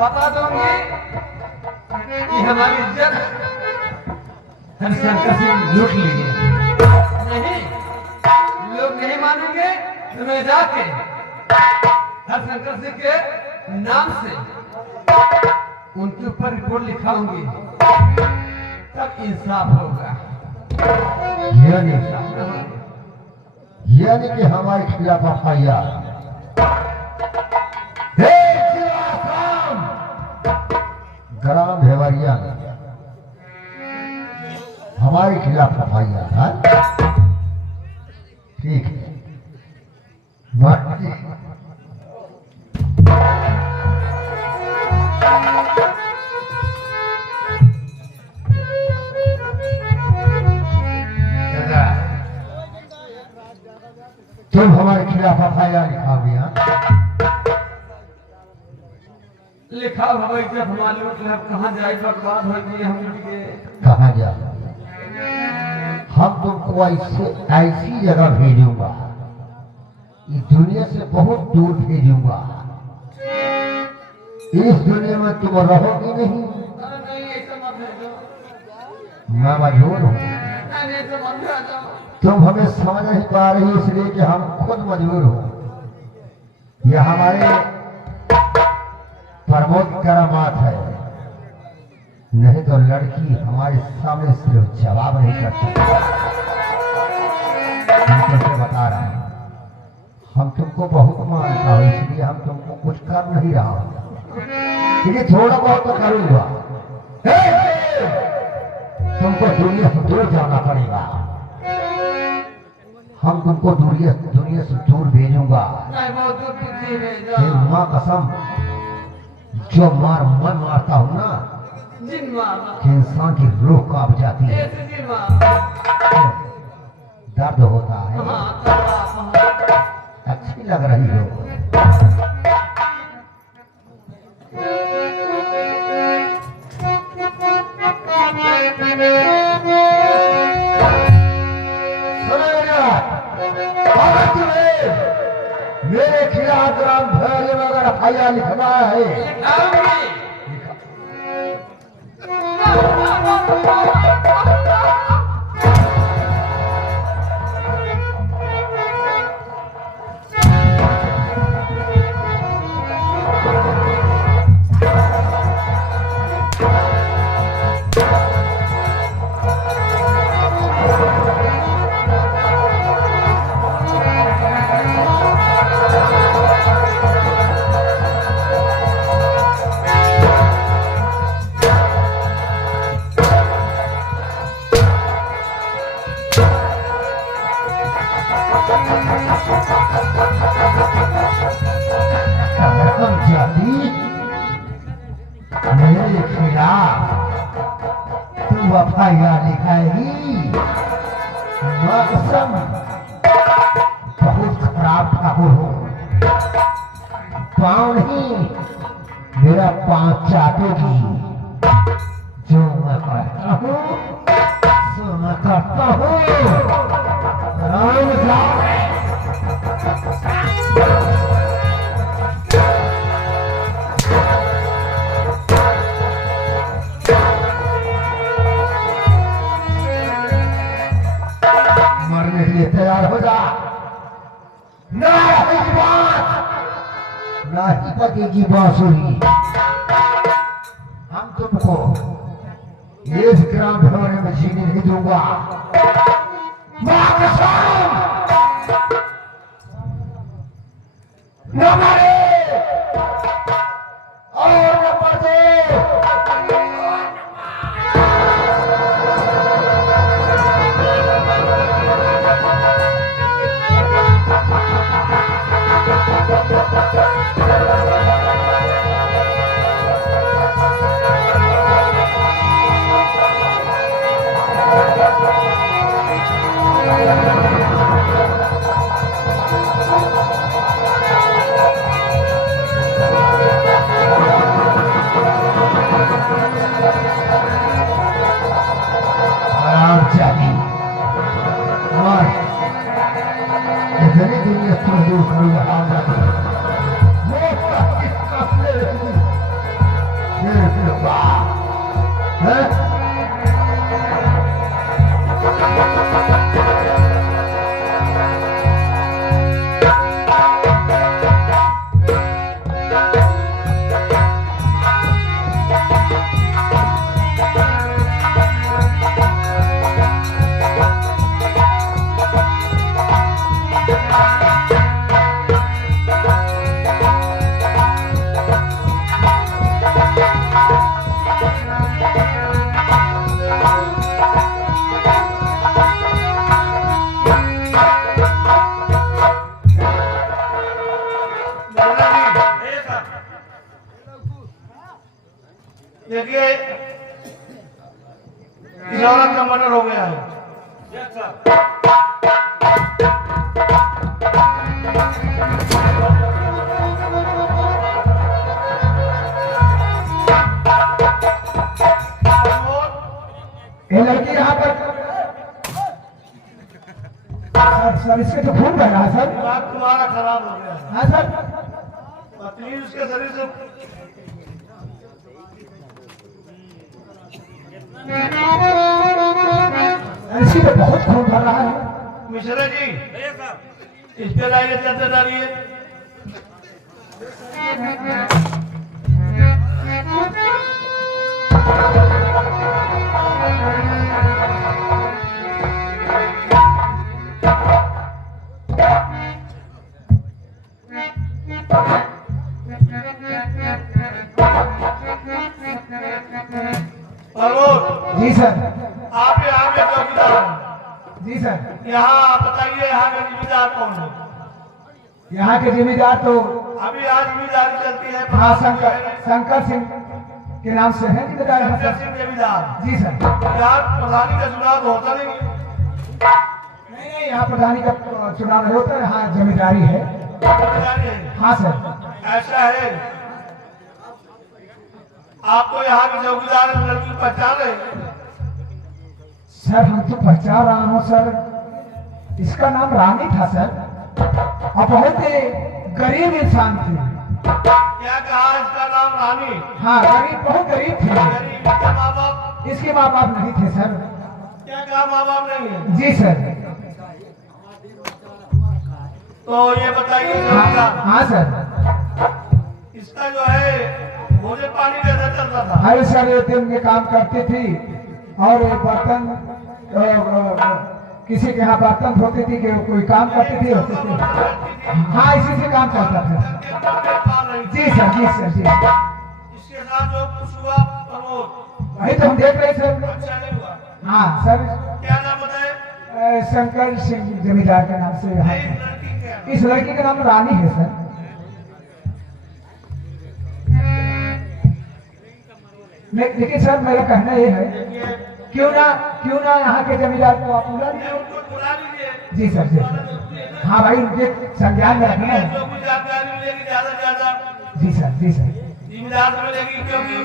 बता दूंगी कि हमारी इज्जत हरिशंकर से लूट ली है। नहीं, लोग नहीं मानेंगे तो मैं जाके हरिशंकर सिंह के नाम से उनके ऊपर रिपोर्ट लिखाऊंगी, तब इंसाफ होगा। यानी कि हमारे खिलाफ एफआईआर। ग्राम भेवरिया हमारे खिलाफ एफआईआर है। ठीक है, तुम हमारे खिलाफ एफआईआर लिखाओगे? लिखा भाई, जब हमारे लूट ले कहाँ जाए, बर्बाद हो गए हम लूट गए। कहाँ जा? हम तुमको ऐसी जगह भेजूंगा, इस दुनिया से बहुत दूर भेजूंगा। इस दुनिया में तुम रहोगी नहीं। मैं मजबूर हूँ, तुम हमें समझ नहीं पा रही, इसलिए कि हम खुद मजबूर हो। यह हमारे प्रमोद की करामात है, नहीं तो लड़की हमारे सामने सिर्फ जवाब नहीं करती। मैं तुमसे बता रहा हूं, हम तुमको बहुत मानता हूं, इसलिए हम तुमको कुछ कर नहीं रहा हूं, लेकिन थोड़ा बहुत तो करूंगा। तुमको दुनिया से दूर जाना पड़ेगा। हम तुमको दुनिया से दूर भेजूंगा। माँ कसम, जो मार मैं मारता हूँ ना, इंसान की रूह कांप जाती है, दर्द होता है। अच्छी लग रही हो। मेरे खिलाफ ग्राम भेवरिया में अगर एफआईआर लिखना है, मेरे खिलाफ तू एफआईआर लिखाएगी? कसम, बहुत खराब ठाकुर हो। पाँव नहीं, मेरा पाँव चाटोगी। जो मैं कहता हूँ सो मैं करता हूँ। मरने के लिए तैयार हो जा। ना ही पति बांसुरी। हम तुमको इस ग्राम भेवरिया में जीने नहीं दूंगा। न मरे और न पड़े। देखिए इस औरत का मर्डर हो गया है। ये लड़की यहाँ पर सर इसके तो खून बह रहा है सर। दिमाग तुम्हारा खराब हो गया है। हाँ सर। पत्नी उसके शरीर से इसकी तो बहुत खून भर रहा है। मिश्रा जी इस पे लाइए चलते डालिए। जी सर। आप यहाँ के चौकीदार हैं। जी सर। यहाँ आप बताइए यहाँ का जिम्मेदार कौन है? यहाँ के जिम्मेदार तो अभी आज जिम्मेदारी चलती है हाँ शंकर सिंह के नाम से है जिम्मेदार है शंकर सर। सिंह जमींदार। जी सर। यार प्रधानी का चुनाव तो होता नहीं। नहीं यहाँ प्रधानी का चुनाव नहीं होता, यहाँ जमींदारी है। जिम्मेदारी है। हाँ सर। ऐसा है आप तो यहाँ के चौकीदार हैं, लड़की पहचान रहे हैं? सर हम तो पहचान रहा हूँ सर, इसका नाम रानी था सर और बहुत ही गरीब इंसान थी। क्या कहा इसका नाम रानी? हाँ गरीब, बहुत गरीब थी। गरीब के माँ बाप? इसके माँ बाप नहीं थे सर। क्या कहा माँ बाप नहीं है? जी सर। तो ये बताइए हाँ, चौकीदार हाँ सर। इसका जो है मुझे पानी कैसा चल रहा था? अरे सर ये दिन में काम करती थी और ये बर्तन किसी के यहाँ बर्तन धोती थी कि कोई काम करती थी होती थी। हाँ इसी से काम चलता था। जी सर जी सर जी। इसके साथ जो कुछ हुआ प्रमोद वही तो हम देख रहे सर। अच्छा नहीं हुआ। हाँ सर। क्या नाम बताए? शंकर सिंह जमींदार के नाम से यहाँ नहीं, लड़की क्या है? इस लड़की का नाम रानी है सर। लेकिन सर मेरा कहना ये है क्यों ना यहाँ के जमींदार को आप बुला लीजिए। उनको बुला लीजिए। जी सर जी। हाँ भाई उनके संज्ञान में रखना है। जो कुछ जानकारी मिलेगी ज्यादा से ज्यादा जी सर जी सर। जिम्मेदार से मिलेगी क्योंकि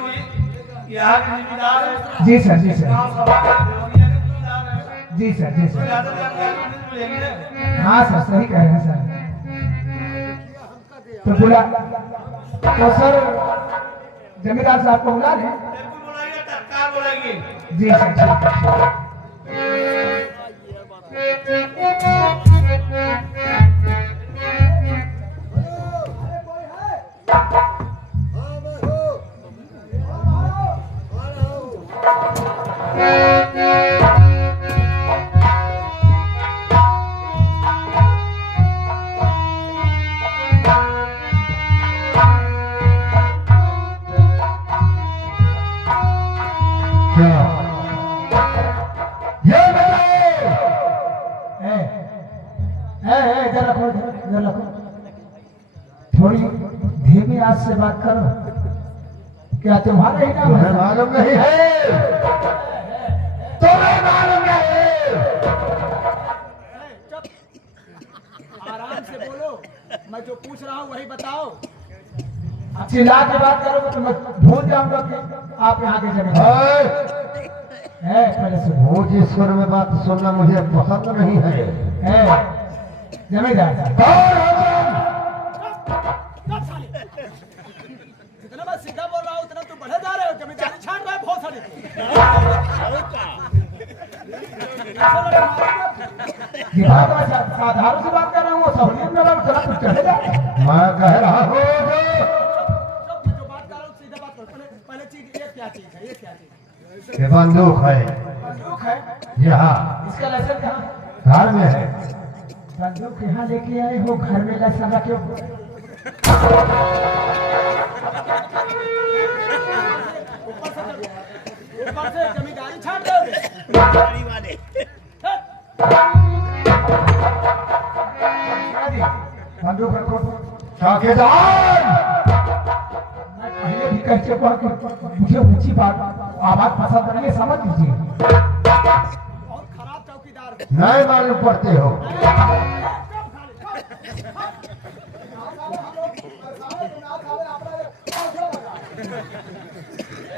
यहाँ के जिम्मेदार है। जी सर जी सर। गाँव सभा के देवरिया के जिम्मेदार है। जी सर जी सर। ज्यादा जानकारी मिलेगी ना। हाँ सर सही कह रहे हैं सर। तो बुला तो सर जमींदार साहब को बुला लें। बिल्कुल बुलाइए, तत्काल बुलाइए। जी सर जी। इधर रखो इधर रखो। थोड़ी धीमी आवाज से बात करो। क्या तुम्हारा ही नाम है? मालूम नहीं है। तुम्हें मालूम नहीं है? आराम से बोलो, मैं जो पूछ रहा हूँ वही बताओ। चिल्ला के बात करोगे तो मैं भूल जाऊंगा कि आप यहाँ के जमींदार है। पहले से भोजेश्वर में बात सुनना मुझे पसंद नहीं है। जमींदार जितना मैं सीधा बोल रहा हूँ उतना तुम बढ़े जा रहे हो। जमींदारी छाट रहे हो बहुत सारे। ये बात मैं साधारण से बात कर रहा हूँ, वो सहूलियत में बात चला कुछ चले जाए। मैं कह रहा हूँ मैं जो बात कर रहा हूँ सीधा बात करो। पहले चीज ये क्या चीज है? ये क्या चीज है? ये बंदूक है। बंदूक है? यहाँ इसका लाइसेंस कहाँ? घर में है। बंदूक यहाँ लेके आए हो, घर में लाइसेंस रखे हो? ऊपर से जमींदारी छाट रहे बंदूक रखो। चौकीदार मैं पहले भी कैसे कहा कि मुझे ऊंची बात आवाज पसंद नहीं है, समझ लीजिए। और खराब चौकीदार नहीं मालूम पड़ते हो।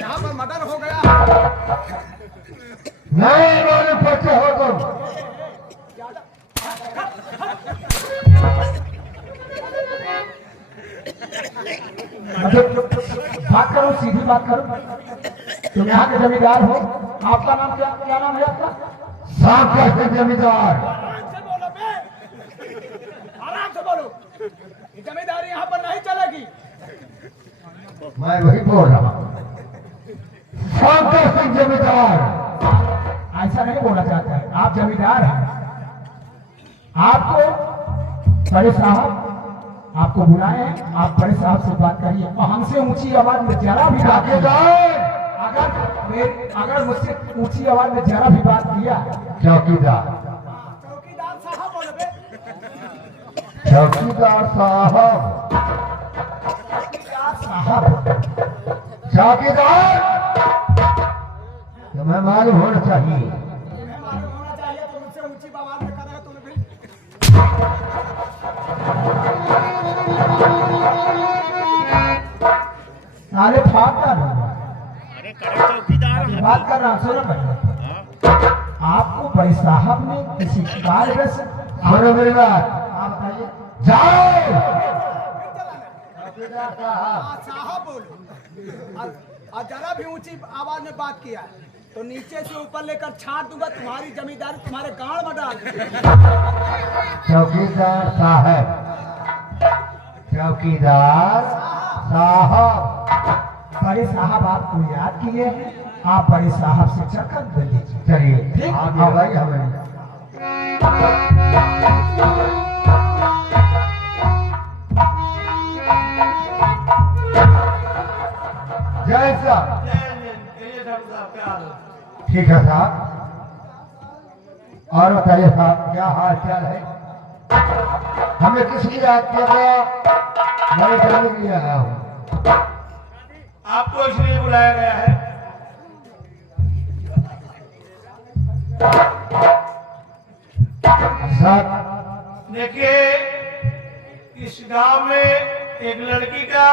यहाँ पर मर्डर हो गया। नहीं मालूम पड़ते हो तुम। बात करो, सीधी बात करो। तुम यहाँ के जमींदार हो, आपका नाम क्या क्या नाम है आपका? सागर के जमींदार। आराम से बोलो बे, आराम से बोलो। ये जमींदारी यहाँ पर नहीं चलेगी। मैं वही बोल रहा हूँ, सागर सिंह जमींदार। ऐसा नहीं बोलना चाहता है, आप जमींदार हैं। आपको बड़े साहब आपको बुलाए हैं, आप बड़े साहब से बात करिए और हमसे ऊंची आवाज में जरा भी बात कीजिए। अगर मुझसे ऊंची आवाज में जरा भी बात किया। चौकीदार। चौकीदार साहब बोलो बे। चौकीदार साहब। साहब चौकीदार तुम्हें मालूम होना चाहिए। तुम्हें मालूम होना चाहिए तो मुझसे ऊंची आवाज में करेगा तुमने भी। साले फाड़ता नहीं। बात कर रहा हूं, सुनो भैया। आपको बड़े साहब ने किसी कार्य से सुनो मेरी बात। आप बताइए। जाओ। साहब बोलो। और जरा भी ऊंची आवाज में बात किया तो नीचे से ऊपर लेकर छाट दूंगा, तुम्हारी जमींदारी तुम्हारे गांड में डाल दूंगा। चौकीदार साहब। चौकीदार साहब। बड़े साहब आपको याद किए हैं, आप बड़े साहब से चक्कर दे लीजिए। चलिए ठीक। आप भाई हमें जय साहब। कहिए डॉक्टर साहब क्या हाल है? ठीक है साहब। और बताइए साहब क्या हाल चाल है? हमें किस लिए याद किया गया? मैं जानने के लिए आया हूँ। आपको इसलिए बुलाया गया है साहब देखिए, इस गांव में एक लड़की का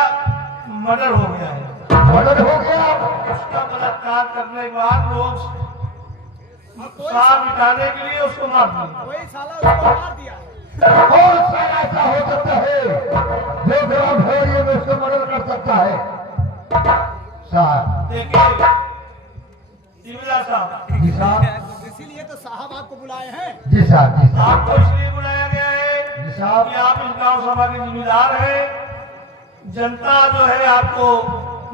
मर्डर हो गया है। मदद हो गया। उसका बलात्कार करने के बाद लोग साफ मिटाने के लिए उसको मार दिया। कोई साला उसको मार दिया। कौन सा ऐसा हो सकता है जो ग्राम भेड़िए में उसको मदद कर सकता है? साहब। देखिए जिम्मेदार साहब, जी साहब। इसीलिए तो साहब आपको बुलाए हैं। जी साहब। जी साहब। आपको इसलिए बुलाया गया है जी साहब। कि आप इस गांव सभा के जिम्मेदार हैं। जनता जो है आपको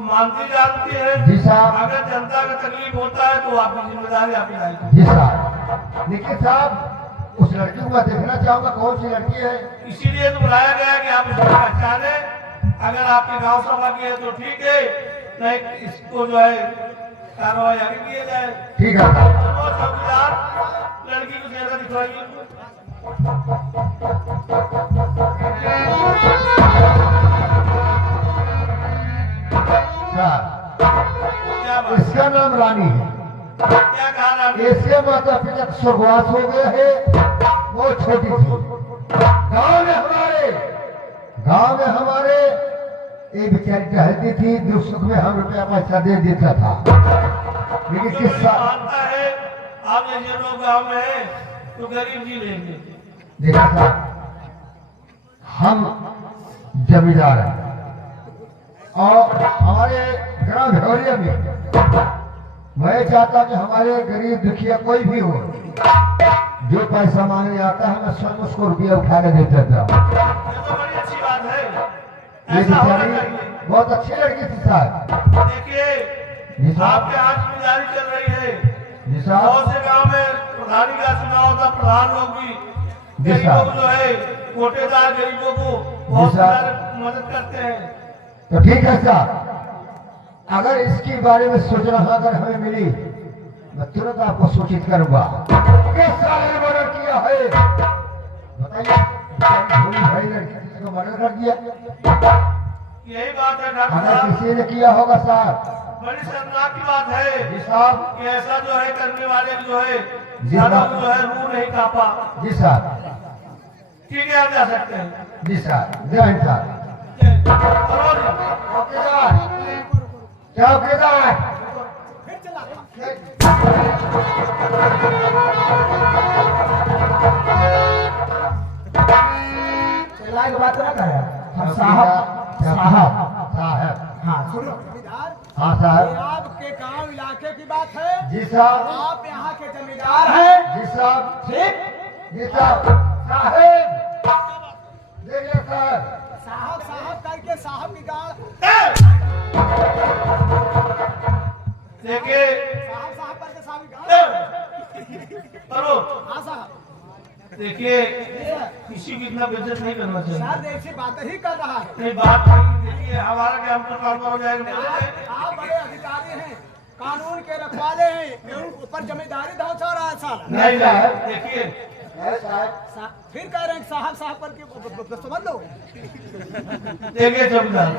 मानती जानती है। जी साहब। अगर जनता का तकलीफ होता है तो आपकी जिम्मेदारी आपकी रहेगी। जी साहब। लेकिन साहब उस लड़की को मैं देखना चाहूंगा, कौन सी लड़की है? इसीलिए तो बुलाया गया कि आप इसको पहचाने। अगर आपके गांव सभा की है तो ठीक है, नहीं इसको जो है कार्रवाई आगे किया जाए। ठीक है साहब। तो चौकीदार लड़की को चेहरा दिखवाइए। साहब क्या बात, इसका नाम रानी है। क्या कहा रानी? इसके माता पिता स्वर्गवास हो गए हैं। वो छोटी थी। गांव में हमारे ये बेचारी टहलती थी, दुख सुख में हम रुपया पैसा दे देता था। लेकिन जो किस मुझे साल मानता है आप जैसे लोग गाँव में हैं तो गरीब जी लेंगे। देखा था, हम जमींदार हैं और हमारे ग्राम भेड़िया में मैं चाहता कि हमारे गरीब दुखिया कोई भी हो, जो पैसा मांगने आता है मैं स्वयं उसको रुपया उठा के दे देता हूँ। ये तो बड़ी अच्छी बात है, ये ऐसा होना बेचारी चाहिए। बहुत अच्छी लड़की थी साहब। देखिए जी साहब। आपके हाथ जिम्मेदारी चल रही है। जी साहब। बहुत से गांव में प्रधानी का चुनाव होता, प्रधान लोग भी जी गरीबों साहब। को जो है कोटेदार गरीबों को बहुत साहब। सारे मदद करते हैं। तो ठीक है साहब, अगर इसके बारे में सूचना अगर हमें मिली मैं तुरंत आपको सूचित करूंगा। किस साल ने मर्डर किया है बताइए? भोली भाई लड़की किसी को मर्डर कर दिया? यही बात है डॉक्टर हमें साहब, किसी ने किया होगा साहब। बड़ी शर्मनाक की बात है जी साहब। कि ऐसा जो है करने वाले जो है जी सारा साहब। जो है रूह नहीं कापा। जी साहब। ठीक है, आप जा सकते हैं। जी साहब। जय हिंद साहब। चलो जी। चौकीदार, चौकीदार। चिल्लाए की बात ना करे हम साहब साहब साहब। हाँ सुनो हाँ साहब। आपके गांव इलाके की बात है। जी साहब। आप यहाँ के जमींदार हैं। जी साहब। ठीक। जी साहब। साहब देखिए सर। साहब साहब करके साहब की गाड़ देखिए साहब साहब करके साहब की गाड़ करो। हाँ साहब। देखिए किसी की इतना बेइज्जत नहीं करना चाहिए। सर ऐसी बात ही कर रहा है। नहीं बात नहीं, देखिए हमारा क्या हम तो काम हो जाएगा। आप बड़े अधिकारी हैं, कानून के रखवाले हैं, ऊपर जमींदारी धौचा रहा है साहब। नहीं नहीं, देखिए फिर कह रहे हैं साहब साहब करके समझ लो। देखिए जमींदार,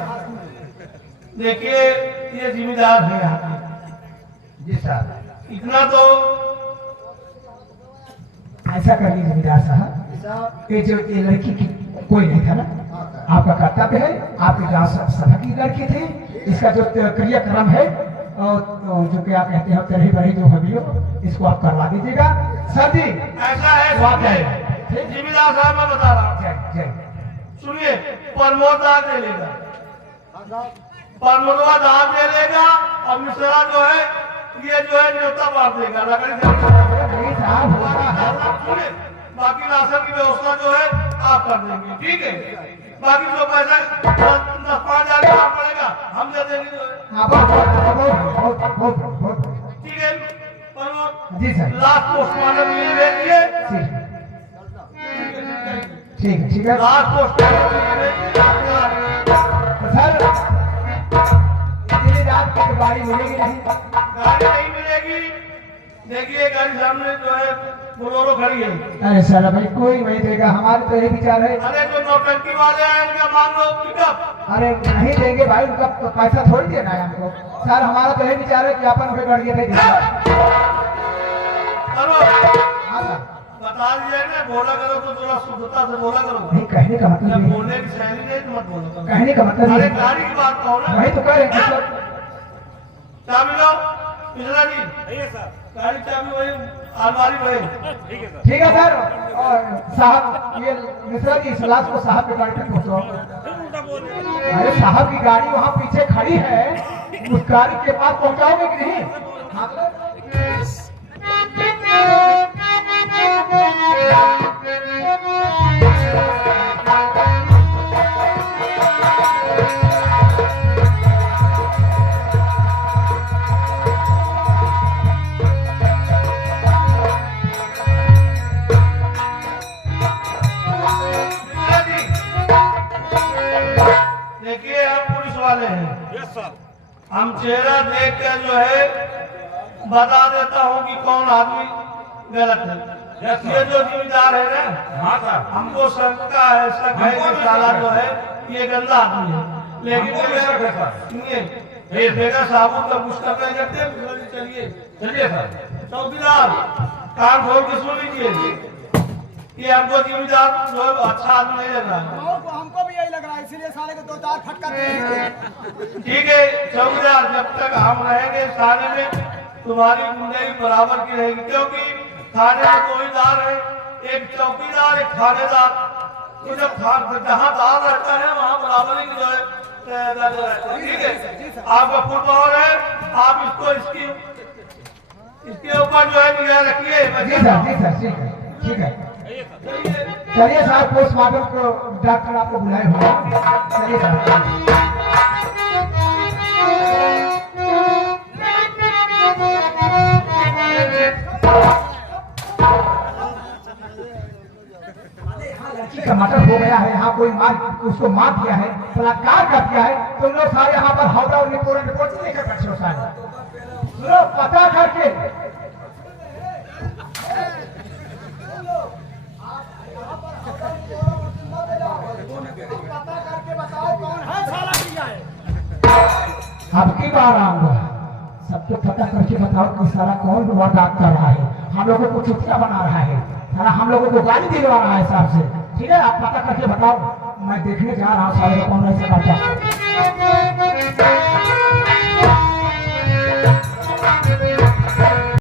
देखिए ये जिम्मेदार है यहाँ के। जी साहब। इतना तो ऐसा कर लीजिए जमींदार साहब, ये जो ये लड़की की कोई नहीं था ना, आपका कर्तव्य है, आपके गांव सभा की लड़की थी, इसका जो क्रियाक्रम है और जो क्या कहते हैं तेरही बड़ी जो हबी हो, इसको आप करवा दीजिएगा। सर जी ऐसा है, तो आप सुनिए, जिम्मेदार साहब मैं बता रहा हूँ, जय जय। सुनिए, प्रमोदार दे लेगा, प्रमोदवा दान दे लेगा और मिश्रा जो है ये जो है न्योता मार देगा लकड़ी से। नहीं साहब हमारा है। सुनिए, बाकी राशन की व्यवस्था जो है आप कर देंगे, ठीक है। बाकी जो पैसा 10-5 हज़ार पड़ेगा हम दे देंगे जो है, हाँ, बहुत ठीक है। Pramod ji sir. Last postmortem के लिए भेजिए, ठीक है लास्ट पोस्टमार्टम के लिए भेजिए। सर। इतनी रात की गाड़ी मिलेगी नहीं। गाड़ी नहीं मिलेगी, देखिए गाड़ी सामने जो है बोलेरो खड़ी है। अरे सर भाई कोई नहीं देगा, हमारे तो यही विचार है। अरे जो नौटंकी वाले हैं उनका मान लो पिकअप। अरे नहीं देंगे भाई, उनका पैसा थोड़ी देना है हमको। सर हमारा तो यही विचार है कि अपन उसे गाड़ी दे दीजिए। करो, हाँ सर। बता दिया ना, बोला करो तो थोड़ा शुद्धता से बोला करो। नहीं कहने का मतलब जब ये है। बोलने की शैली नहीं तो मत बोलो करो। कहने का मतलब अरे ये है। गाड़ी की बात कहो ना। वही तो कह रहे हैं मतलब। चाबी लो मिश्रा जी, गाड़ी चाबी वही अलमारी वही। ठीक है सर। और साहब ये मिश्रा जी इस लाश को साहब की गाड़ी तक पहुँचाओ। अरे साहब की गाड़ी वहाँ पीछे खड़ी है, उस गाड़ी के पास पहुँचाओगे कि नहीं? हाँ मिश्रा जी, देखिए हम पुलिस वाले हैं, हम चेहरा देख कर जो है बता देता हूँ कि कौन आदमी गलत है। ये जो जिम्मेदार है ना, हमको शंका है, शक है कि साला जो है ये गंदा आदमी है, लेकिन सुनिए बेटा साबुन का कुछ कर रहे हैं। चलिए चलिए सर। चौकीदार कान खोल के सुन लीजिए, ये हमको जिम्मेदार जो है अच्छा आदमी नहीं लग रहा है। हमको भी यही लग रहा है, इसीलिए साले को 2-4 फटका दे। ठीक है चौकीदार, जब तक हम रहेंगे थाने में तुम्हारी जिंदगी बराबर की रहेगी, क्योंकि थाने में 2 ही दार है, एक चौकीदार एक थानेदार। तो जब जहाँ दार रहता है वहाँ बराबरी की जो है नजर रहता है, ठीक है। आपका फुल पावर है, आप इसको इसके ऊपर जो है निगाह रखिए। जी सर ठीक है ठीक है। चलिए चलिए साहब पोस्टमार्टम को डॉक्टर आपको बुलाए हुए हैं। चलिए साहब। लड़की का मर्डर हो गया है, यहाँ कोई उसको मार दिया है, बलात्कार कर दिया है, तुम लोग सारे यहाँ पर हावड़ा और रिपोर्ट लेकर बैठे हो सारे। सुनो पता करके पता करके बताओ कौन है साला अब की बार आऊंगा, सबको पता करके बताओ कि सारा कौन वारदात कर रहा है, हम लोगों को चुतिया बना रहा है, सारा हम लोगों को गाली दिलवा रहा है साहब से। ठीक है, आप पता करके बताओ, मैं देखने जा रहा हूँ सारे को कौन ऐसे करता।